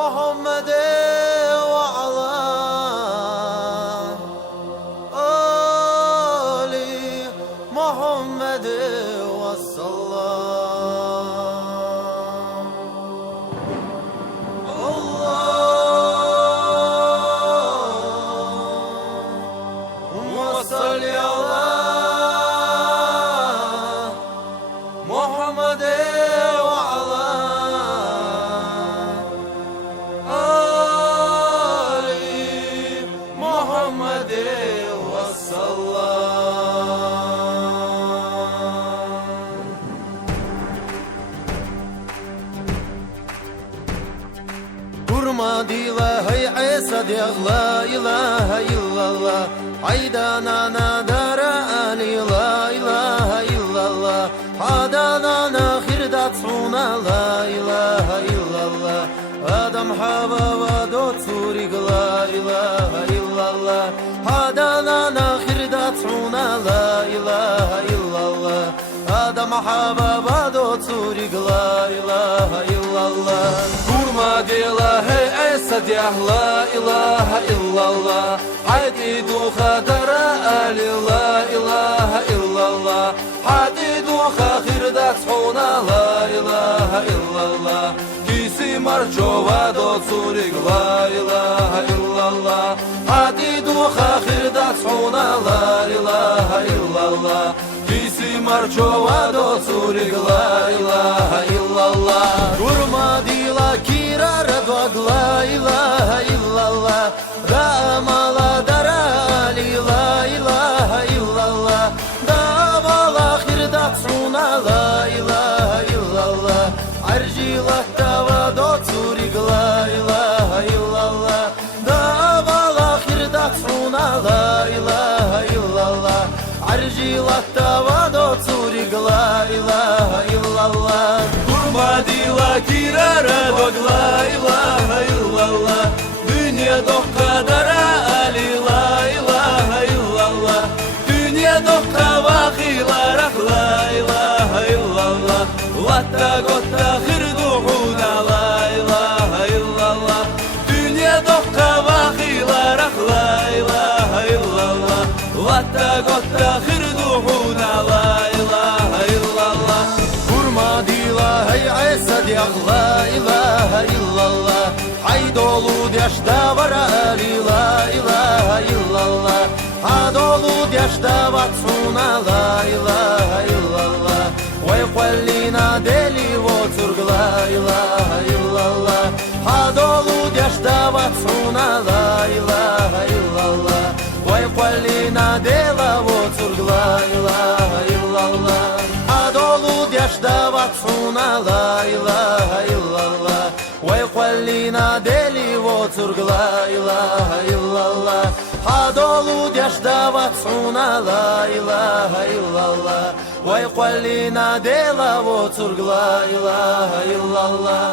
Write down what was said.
محمد وعلى آل محمد والسلام. اللهم صل على محمد وعلى آل محمد والسلام. Kurma dila hay Isa diye la ilahe illallah. Haydanana dara ali la ilahe illallah. Hadanana khirdat suna la ilahe illallah. Adam hava va dot surig la ilahe illallah. Hadanana khirdat suna la ilahe illallah. Adam hava va dot surig la ilahe illallah. Kurma dila hey Isa diye la ilahe illallah. Haydi du khadara ali la ilahe illallah. Haydi du khirdat suna la ilahe illallah. Kisi marchova do surig la ilahe illallah. Haydi du khirdat suna la ilahe illallah. Kisi marchova do surig la ilahe illallah. Kurma dila kirara dog la ilahe illallah. Ramala darali la ilahe illallah. Davala khirdat suna la ilahe illallah. Arjila dava do surig la ilahe illallah. Davala khirdat suna la ilahe illallah. Arjila dava do surig la ilahe illallah. Kurma dila kirara dog la ilahe illallah. Dünya dok kadara ali la ilahe illallah. Dünya dok kavakilarak la ilahe illallah. Vatta gotta khirduhuna la ilahe illallah. Dünya dok kavakilarak la ilahe illallah. Vatta gotta khirduhuna la ilahe illallah. Kurma dila hey Isa diye la ilahe illallah. Haydolu yaşta var ali la ilahe illallah. Hadolu yaşta vatsuna la ilahe illallah. Vay qallina deli voturg la ilahe illallah. Hadolu yaşta vatsuna la ilahe illallah. Vay qallina dela voturg la ilahe illallah. Hadolu yaşta vatsuna la ilahe illallah. Vay qallina deli voturg la ilahe illallah. Hadolu yaşta vatsuna la ilahe illallah. Vay qallina dela voturg la ilahe illallah.